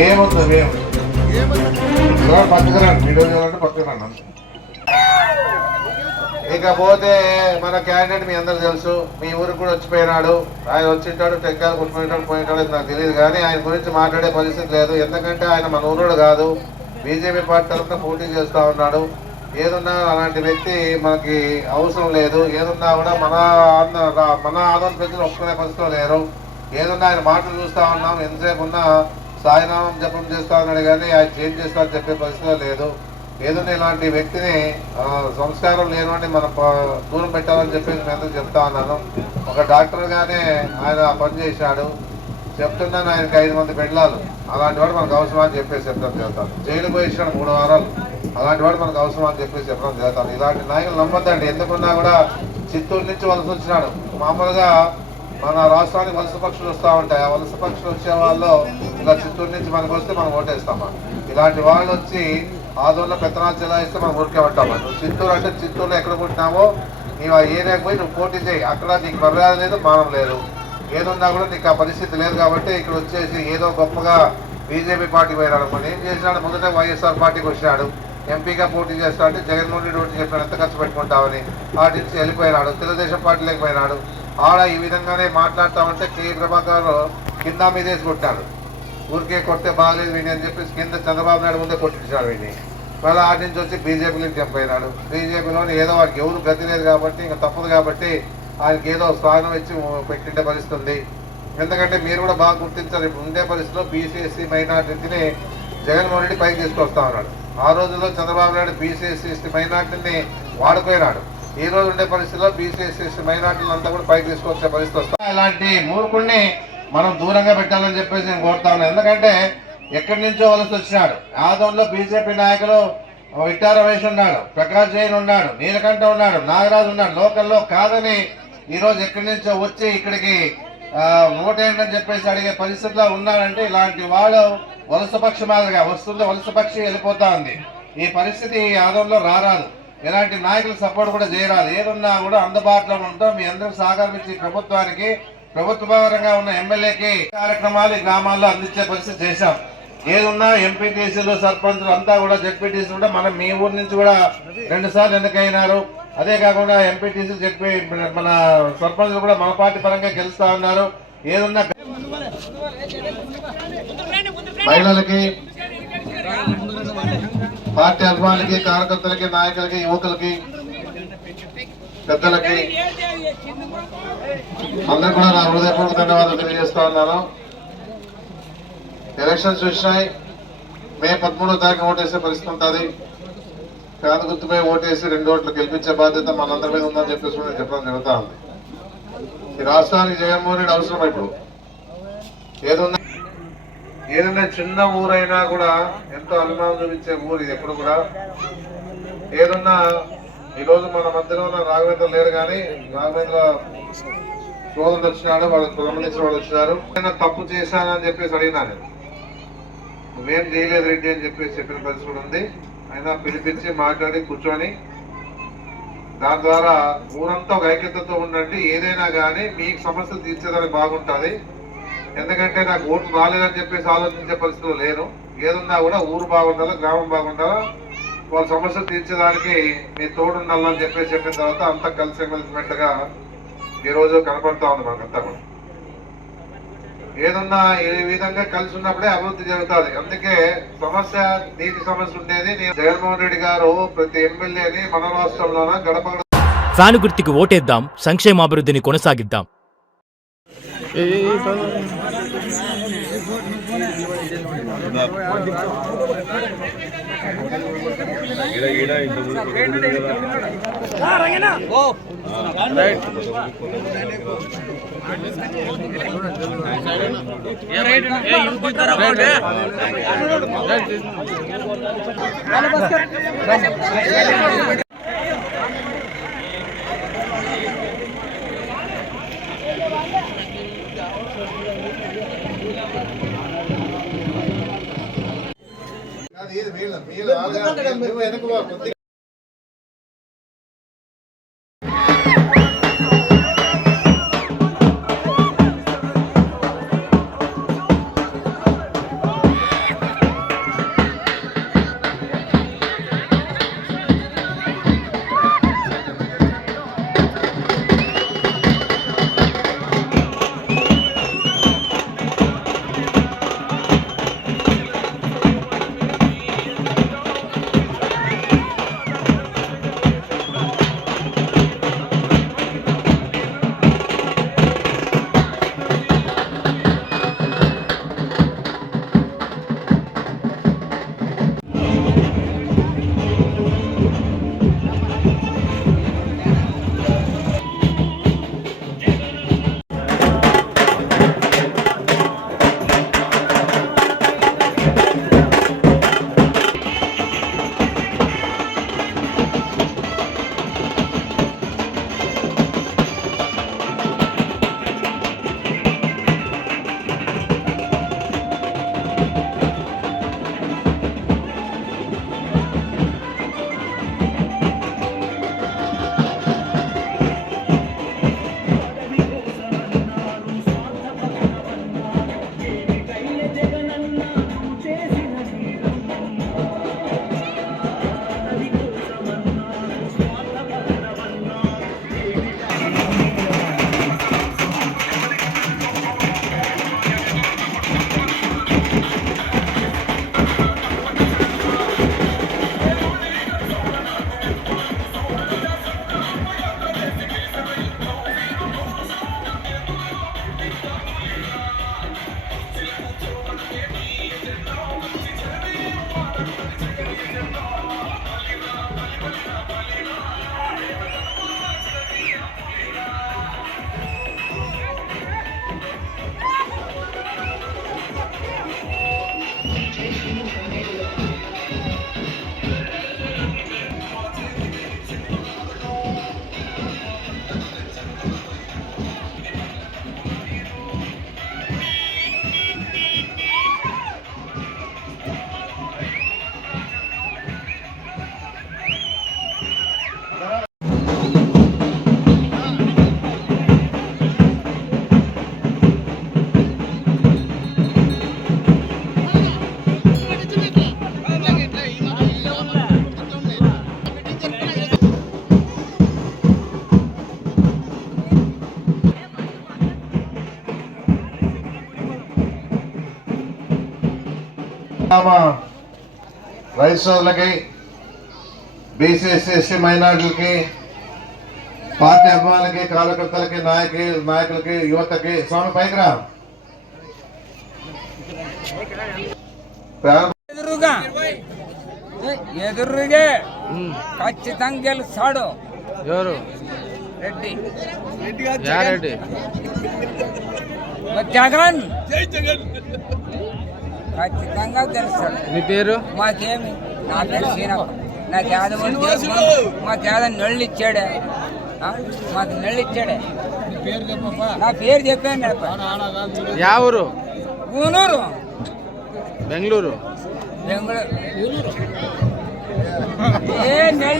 ఏముంది ఏముంది ఇవాళ పట్టుకురండి చేయాలంటే ఇకపోతే మన క్యాండిడేట్ మీ అందరు తెలుసు మీ ఊరికి కూడా వచ్చిపోయినాడు ఆయన వచ్చింటాడు టెక్కాలు కొట్టుకుంటాడు పోయింటాడు నాకు తెలియదు కానీ ఆయన గురించి మాట్లాడే పరిస్థితి లేదు ఎందుకంటే ఆయన మన ఊరుడు కాదు బీజేపీ పార్టీ తరఫున పోటీ చేస్తూ ఉన్నాడు ఏదున్నా అలాంటి వ్యక్తి మనకి అవసరం లేదు ఏదున్నా కూడా మన మన ఆంధ్ర ప్రజలు ఒప్పుకునే పరిస్థితిలో లేరు ఏదన్నా ఆయన మాటలు చూస్తా ఉన్నాం ఎంతసేపు ఉన్నా సాయినామం జపం చేస్తా ఉన్నాడు కానీ ఆయన చేంజ్ చేస్తా అని చెప్పే పరిస్థితి లేదు. ఏదన్నా ఇలాంటి వ్యక్తిని సంస్కారం లేనివాడిని మనం దూరం పెట్టాలని చెప్పేసి నేను చెప్తా ఉన్నాను. ఒక డాక్టర్గానే ఆయన పని చేశాడు. చెప్తున్నాను ఆయనకి ఐదు మంది పెళ్ళాలు అలాంటి వాడు మనకు అవసరం అని చెప్పేసి చెప్పడం చేస్తాను జైలు పోయించాడు మూడు వారాలు. అలాంటి వాడు మనకు అవసరం అని చెప్పేసి చెప్పడం చేస్తాను ఇలాంటి నాయకులు నమ్మద్దండి. ఎందుకున్నా కూడా చిత్తూరు నుంచి వలస వచ్చినాడు. మామూలుగా మన రాష్ట్రానికి వలస పక్షులు వస్తూ ఉంటాయి. ఆ వలస పక్షులు వచ్చే వాళ్ళు ఇలా చిత్తూరు నుంచి మనకు వస్తే మనం ఓటేస్తామా ఇలాంటి వాళ్ళు వచ్చి ఆదోళన పెత్తనాలు చెలాయిస్తే మనం ఊరికే ఉంటామా నువ్వు చిత్తూరు అంటే చిత్తూరులో ఎక్కడ పుట్టినావో నీవు ఆ ఏరియాకి పోయి నువ్వు పోటీ చేయి. అక్కడ నీకు మర్యాద లేదు మానం లేదు. ఏదున్నా కూడా నీకు ఆ పరిస్థితి లేదు కాబట్టి ఇక్కడ వచ్చేసి ఏదో గొప్పగా బీజేపీ పార్టీ పోయినాడు అనుకోండి ఏం చేసినాడు? మొదట వైఎస్ఆర్ పార్టీకి వచ్చినాడు. ఎంపీగా పోటీ చేస్తాడంటే జగన్మోహన్ రెడ్డి చెప్పాడు ఎంత ఖర్చు పెట్టుకుంటామని పార్టీ నుంచి వెళ్ళిపోయినాడు. తెలుగుదేశం పార్టీలోకి పోయినాడు. ఆడ ఈ విధంగానే మాట్లాడతామంటే కే. ప్రభాకర్ కింద మీదేసి కొట్టాడు. ఊరికే కొడితే బాగాలేదు వీని అని చెప్పేసి కింద చంద్రబాబు నాయుడు ముందే కొట్టించాడు వీడిని. మళ్ళీ ఆటి నుంచి వచ్చి బీజేపీలోకి జంప్ బీజేపీలోని ఏదో వాడికి ఎవరు గతి లేదు కాబట్టి ఇంకా తప్పదు కాబట్టి ఆయనకి ఏదో స్థానం ఇచ్చి పెట్టిండే పరిస్థితుంది. ఎందుకంటే మీరు కూడా బాగా గుర్తించారు ఇప్పుడు ఉండే పరిస్థితిలో బీసీఎస్సీ మైనార్టీని జగన్మోహన్ రెడ్డి పైకి తీసుకొస్తా ఉన్నాడు. ఆ రోజుల్లో చంద్రబాబు నాయుడు బీసీఎస్సీ మైనార్టీని వాడుకోనాడు ఈ రోజు ఉండే పరిస్థితిలో బీసీఎస్సీ మైనార్టీలు అంతా కూడా పైకి తీసుకొచ్చే పరిస్థితి వస్తా ఇలాంటి మూర్ఖుడిని మనం దూరంగా పెట్టాలని చెప్పేసి నేను కోరుతా ఉన్నాను. ఎందుకంటే ఎక్కడి నుంచో వలస వచ్చినాడు. ఆదంలో బీజేపీ నాయకులు విట్టా రమేష్ ఉన్నాడు ప్రకాష్ జైన్ ఉన్నాడు నీలకంఠ ఉన్నాడు నాగరాజు ఉన్నాడు. లోకల్లో కాదని ఈ రోజు ఎక్కడి నుంచో వచ్చి ఇక్కడికి ఓటేంటని ఓటేయండి చెప్పేసి అడిగే పరిస్థితిలో ఉన్నారంటే ఇలాంటి వాడు వలస పక్షి మాదిరిగా వస్తుంది వలస పక్షి వెళ్ళిపోతా ఉంది. ఈ పరిస్థితి ఈ ఆదంలో రారాదు. ఇలాంటి నాయకులు సపోర్ట్ కూడా చేయరాదు. ఏదున్నా కూడా అందుబాటులో ఉంటాం. మీ అందరూ సహకారం ఇచ్చి ఈ ప్రభుత్వానికి ప్రభుత్వపరంగా ఉన్న ఎమ్మెల్యేకి కార్యక్రమాలు ఈ గ్రామాల్లో అందించే పరిస్థితి చేశాం. ఏదున్నా ఎంపీటీసీలు సర్పంచులు అంతా కూడా జెడ్పీటీసీలు కూడా మనం మీ ఊరి నుంచి కూడా రెండు సార్లు ఎన్నికైనారు. అదే కాకుండా ఎంపీటీసీ జెడ్పీ మన సర్పంచులు కూడా మన పార్టీ పరంగా గెలుస్తా ఉన్నారు. ఏదున్నా మహిళలకి పార్టీ అభిమానులకి కార్యకర్తలకి నాయకులకి యువకులకి పెద్దలకి అందరూ కూడా నా హృదయపూర్వక ధన్యవాదాలు తెలియజేస్తా ఉన్నాను. ఎలక్షన్స్ వచ్చినాయి. మే పదమూడో తారీఖు ఓటేసే పరిస్థితి ఉంటుంది. కాదు గుర్తుపై ఓటేసి రెండు ఓట్లు గెలిపించే బాధ్యత మనందరి మీద ఉందని చెప్పేసి కూడా నేను చెప్పడం జరుగుతా ఉంది. ఈ రాష్ట్రానికి జగన్మోహన్ రెడ్డి అవసరం ఇప్పుడు? ఏదో ఏదైనా చిన్న ఊరైనా కూడా ఎంతో అభిమానం చూపించే ఊరు ఇది ఎప్పుడు కూడా. ఏదన్నా ఈరోజు మన మధ్యలో ఉన్న రాఘవేంద్ర లేరు కానీ రాఘవేంద్ర సోదరుడు వచ్చినాడు వాళ్ళకి సంబంధించిన వాళ్ళు వచ్చినారు. నేను తప్పు చేశానని చెప్పేసి అడిగినా నేను. నువ్వేం చేయలేదు రెడ్డి అని చెప్పేసి చెప్పిన పరిస్థితి కూడా ఉంది. అయినా పిలిపించి మాట్లాడి కూర్చొని దాని ద్వారా ఊరంతా ఒక ఐక్యతతో ఉండండి. ఏదైనా కానీ మీకు సమస్యలు తీర్చేదానికి బాగుంటుంది. ఎందుకంటే నాకు ఓటు రాలేదని చెప్పేసి ఆలోచించే పరిస్థితులు లేను. ఏదున్నా కూడా ఊరు బాగుండాలా గ్రామం బాగుండాలా వాళ్ళ సమస్యలు తీర్చేదానికి మీ తోడు ఉండాలని చెప్పేసి చెప్పిన తర్వాత అంతా కలిసి మెలిసినట్టుగా ఈ రోజు కనపడతా ఉంది మనకంతా కూడా. ఏదన్నా ఏ విధంగా కలిసి ఉన్నప్పుడే అభివృద్ధి జరుగుతుంది. అందుకే సమస్య నీటి సమస్య ఉండేది. జగన్మోహన్ రెడ్డి గారు ప్రతి ఎమ్మెల్యేని మన రాష్ట్రంలోన గడప ఫ్యాను గుర్తికి ఓటేద్దాం సంక్షేమాభివృద్ధిని కొనసాగిద్దాం. కాదు, ఇది వీళ్ళ వీళ్ళ ఆధారం. నువ్వు వెనక పో, కొద్దిగా గ్రామ రైతు సోదరులకి బీసీ ఎస్సీ ఎస్టీ మైనార్టీలకి పార్టీ అభిమానులకి కార్యకర్తలకి నాయకి నాయకులకి యువతకి స్వామి పైకి రా ప్రారంభ ఎదురుగా ఎదురుగే ఖచ్చితంగా గెలుస్తాడు. ఎవరు? రెడ్డి. యారెడ్డి. జగన్. ఖచ్చితంగా గెలుస్తాడు మీ పేరు? మాకేమి? నా పేరు సీనప్ప నాకు యాదవ్ మాకు? యాదవ్ నెళ్ళు ఇచ్చాడే ఆ? మాకు నెళ్ళు ఇచ్చాడే నా పేరు చెప్పాను యా ఊరు? ఊనూరు. బెంగళూరు. బెంగళూరు. ఏ నెల్లి